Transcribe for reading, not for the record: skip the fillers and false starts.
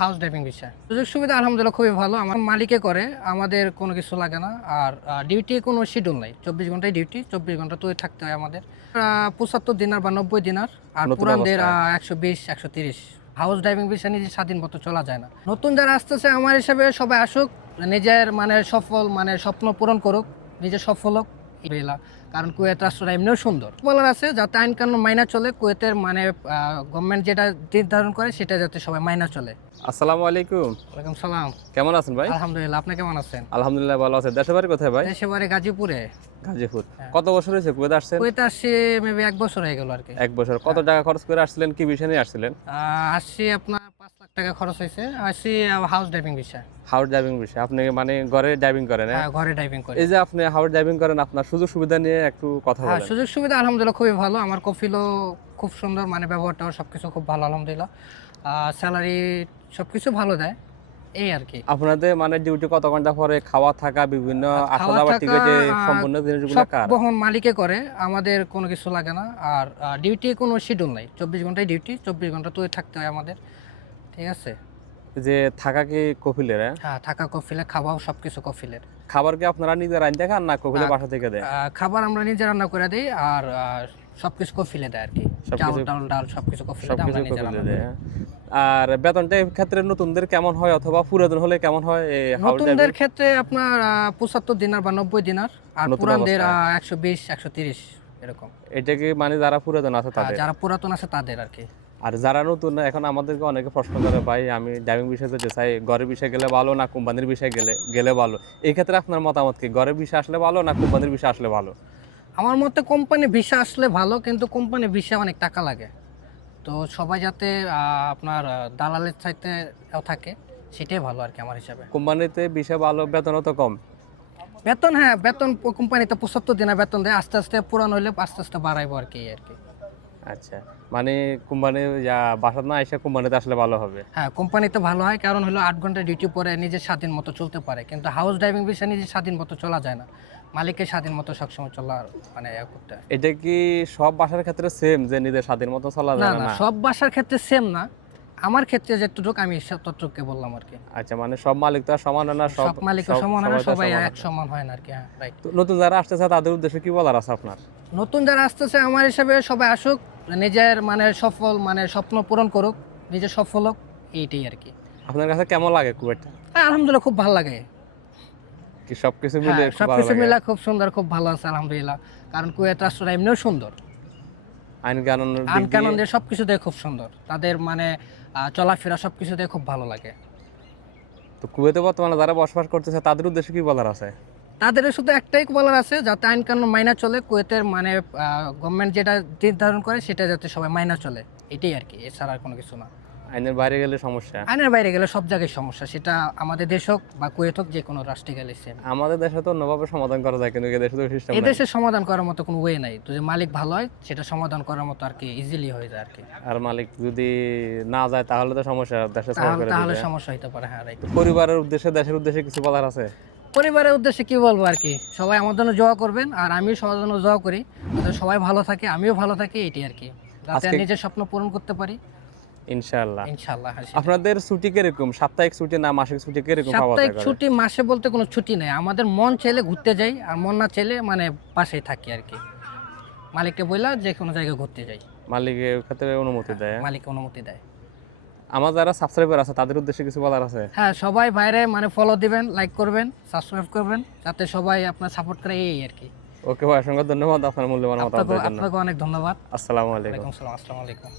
House driving বিষয় সুযোগ সুবিধা আলহামদুলিল্লাহ খুবই ভালো। আমার মালিকে করে, আমাদের কোনো কিছু লাগে না। আর ডিউটি কোনো শিডিউল নাই, 24 ঘন্টায় ডিউটি, 24 ঘন্টা তো থাকতে হয় আমাদের। 75 দিনার বা 90 দিনার, আর নতুন পুরানদের অবস্থায় 120 130। হাউস ড্রাইভিং বিষয় নিজে স্বাধীন মতো চলা যায় না। নতুন যারা আসতেছে আমার হিসাবে সবাই আসুক, নিজের সফল স্বপ্ন পূরণ করুক, নিজে সফল হোক বেলা। কারণ কুয়েত রাষ্ট্রটা এমনিও সুন্দর। বলার আছে যাতে আইন কানুন মাইনা চলে, কুয়েতের গভর্নমেন্ট যেটা নির্ধারণ করে সেটা যাতে সবাই মাইনা চলে। আসসালামু আলাইকুম। ওয়ালাইকুম সালাম। কেমন আছেন ভাই? আলহামদুলিল্লাহ, আপনি কেমন আছেন? আলহামদুলিল্লাহ ভালো আছে। দেশের বাড়ি কোথায় ভাই? দেশে বাড়ি গাজীপুরে। গাজীপুর। হ্যাঁ। কত বছর হয়েছে কুয়েত আসছেন? কুয়েতে আসছি মেবি 1 বছর হয়ে গেল আর কি। 1 বছর। কত টাকা খরচ করে আসছিলেন, কি বিষয় নিয়ে আসছিলেন? আসছি আপনার 5 লাখ টাকা খরচ হয়েছে। আসছি হাউস ড্রাইভিং বিষয়। হাউস ড্রাইভিং বিষয়। আপনি মানে ঘরে ড্রাইভিং করেন? হ্যাঁ, ঘরে ড্রাইভিং করি। এই যে আপনি হাউস ড্রাইভিং করেন, আপনার সুযোগ সুবিধা নিয়ে একটু কথা হ্যাঁ, বলেন। সুযোগ সুবিধা আলহামদুলিল্লাহ খুবই ভালো। আমার কফিলও খুব সুন্দর, ব্যবহারটাও সবকিছু খুব ভালো আলহামদুলিল্লাহ। স্যালারি সবকিছু ভালো দেয়, এই আর কি। আপনাদের মানে ডিউটি কত ঘন্টা পরে, খাওয়া থাকা, বিভিন্ন আসা খাওয়া যাওয়া থাকা টিকেটে সম্পূর্ণ জিনিসগুলো সব কার? বহন মালিকে করে, আমাদের কোনো কিছু লাগে না। আর ডিউটি কোনো শিডিউল নাই, 24 ঘন্টায় ডিউটি, 24 ঘন্টা তো থাকতে হয় আমাদের। ঠিক আছে। যে থাকা কি কফিলের? হ্যাঁ, থাকা কফিলে, খাওয়াও সবকিছু কফিলের। খাবার কি আপনারা নিজেরা রান্না খান না কফিলে আহ, বাসা থেকে দেয়? খাবার আমরা নিজে রান্না করে দিই, আর সবকিছু কফিলে দেয় আর কি। চাল সবকিছু ডাল ডাল সবকিছু কফিলে দেয়, সবকিছু আমরা নিজে কফিলে রান্না দেয়, করি। হ্যাঁ। আর বেতনটা এই ক্ষেত্রে নতুনদের কেমন হয় অথবা পুরাতন হলে কেমন হয় এই হাউস নতুনদের ড্রাইভিং? ক্ষেত্রে আপনার 75 দিনার বা 90 দিনার, আর নতুন পুরানদের অবস্থায় 120 130 এরকম। এটা কি মানে যারা পুরাতন আছে হ্যাঁ, তাদের? যারা পুরাতন আছে তাদের আর কি। আর যারা নতুন, এখন আমাদেরকে অনেকে প্রশ্ন করে, ভাই আমি ড্রাইভিং বিষয়ে যেতে চাই, ঘরের বিষয়ে গেলে ভালো না কোম্পানির বিষয়ে গেলে গেলে ভালো? এই ক্ষেত্রে আপনার মতামত কি? ঘরের বিষয় আসলে ভালো না কোম্পানির বিষয় আসলে ভালো? আমার মতে কোম্পানি ভিসা আসলে ভালো, কিন্তু কোম্পানি ভিসা অনেক টাকা লাগে। তো সবাই যাতে আপনার দালালের চাইতে থাকে, সেটাই ভালো আর কি আমার হিসাবে। কোম্পানিতে বিষয় ভালো, বেতনও তো কম। বেতন, হ্যাঁ বেতন কোম্পানিতে 75 দিনের বেতন দেয়, আস্তে আস্তে পুরান হইলে আস্তে আস্তে বাড়াইবো আর কি আর কি। আচ্ছা, মানে কোম্পানি বাসা না এসে কোম্পানিতে আসলে ভালো হবে? হ্যাঁ, কোম্পানিতে ভালো হয়, কারণ হলো 8 ঘন্টা ডিউটি পরে নিজের স্বাধীন মতো চলতে পারে। কিন্তু হাউস ড্রাইভিং বিষয়ে নিজের স্বাধীন মতো চলা যায় না, মালিকের স্বাধীন মতো সবসময় চলার করতে হয়। এটা কি সব বাসার ক্ষেত্রে সেম যে নিজের স্বাধীন মতো চলা না যায় না, না? সব বাসার ক্ষেত্রে সেম না। আমার ক্ষেত্রে যতটুকু আমি ততটুকু বললাম আর কি। আচ্ছা, মানে সব মালিক তো আর সমান হয় না, সব মালিকের সমান হয় না, সবাই তো সবাই সমান এক হয় না। সমান হয় না আর কি। হ্যাঁ, রাইট। তো নতুন যারা আসতেছে তাদের উদ্দেশ্যে কি বলার আছে আপনার? নতুন যারা আসতেছে আমার হিসাবে সবাই আসুক, নিজের সফল স্বপ্ন পূরণ করুক, নিজে সফল হোক, এইটাই আর কি। আপনার কাছে কেমন লাগে কুয়েটটা? হ্যাঁ, আলহামদুলিল্লাহ খুব ভালো লাগে। কি সবকিছু মিলে হ্যাঁ, খুব ভালো সবকিছু লাগে? মিলা খুব সুন্দর, খুব ভালো আছে আলহামদুলিল্লাহ। কারণ কুয়েত রাষ্ট্রটা এমনিও সুন্দর, আইন কানুনের আইন দিক কানুন দিয়ে? দিয়ে সবকিছু দিয়ে খুব সুন্দর। তাদের চলাফেরা সবকিছু দিয়ে খুব ভালো লাগে। তো কুয়েতে বর্তমানে যারা বসবাস করতেছে তাদের উদ্দেশ্যে কি বলার আছে? তাদের শুধু একটাই বলার আছে, যাতে আইন কানুন মাইনা চলে, কুয়েতের গভর্নমেন্ট যেটা নির্ধারণ করে সেটা যাতে সবাই মাইনা চলে, এটাই আর কি। এছাড়া আর কোনো কিছু না। আইনের বাইরে গেলে সমস্যা? আইনের বাইরে গেলে সব জায়গায় সমস্যা, সেটা আমাদের দেশ হোক বা কুয়েত হোক, যে কোনো রাষ্ট্রে গেলে সেম। আমাদের দেশে তো অন্যভাবে সমাধান করা যায়, কিন্তু এই দেশে তো সিস্টেম এই নাই। দেশে সমাধান করার মতো কোনো ওয়ে নাই। তো যে মালিক ভালো হয় সেটা সমাধান করার মতো আর কি, ইজিলি হয়ে যায় আর কি। আর মালিক যদি না যায় তাহলে তো সমস্যা, দেশে ছাড়া তাহলে করে তাহলে দিবে। সমস্যা হতে পারে। হ্যাঁ, রাইট। তো পরিবারের উদ্দেশ্যে, দেশের উদ্দেশ্যে কিছু বলার আছে? পরিবারের উদ্দেশ্যে কি বলবো আর কি, সবাই আমার জন্য দোয়া করবেন, আর আমিও সবার জন্য দোয়া করি যাতে সবাই ভালো থাকে, আমিও ভালো থাকি, এটাই আর কি। যাতে আজকে নিজের স্বপ্ন পূরণ করতে পারি ইনশাআল্লাহ। ইনশাআল্লাহ। হ্যাঁ, আপনাদের ছুটি কিরকম? সাপ্তাহিক ছুটি না মাসিক ছুটি কিরকম পাওয়া সাপ্তাহিক যায়? ছুটি মাসে বলতে কোনো ছুটি নেই আমাদের। মন চাইলে ঘুরতে যাই, আর মন না চাইলে বাসায় থাকি আর কি। মালিককে বললা যে কোনো জায়গায় ঘুরতে যাই, মালিকের ক্ষেত্রে অনুমতি দেয়? মালিক অনুমতি দেয়। আমার যারা সাবস্ক্রাইবার আছে তাদের উদ্দেশ্যে কিছু বলার আছে? হ্যাঁ, সবাই বাইরে ফলো দিবেন, লাইক করবেন, সাবস্ক্রাইব করবেন, যাতে সবাই আপনার সাপোর্ট করে, এই আর কি। ওকে ভাই, অসংখ্য ধন্যবাদ আপনার মূল্যবান মতামত দেওয়ার জন্য। আপনাকে অনেক ধন্যবাদ। আসসালামু আলাইকুম। ওয়ালাইকুম সালাম। আসসালামু আলাইকুম।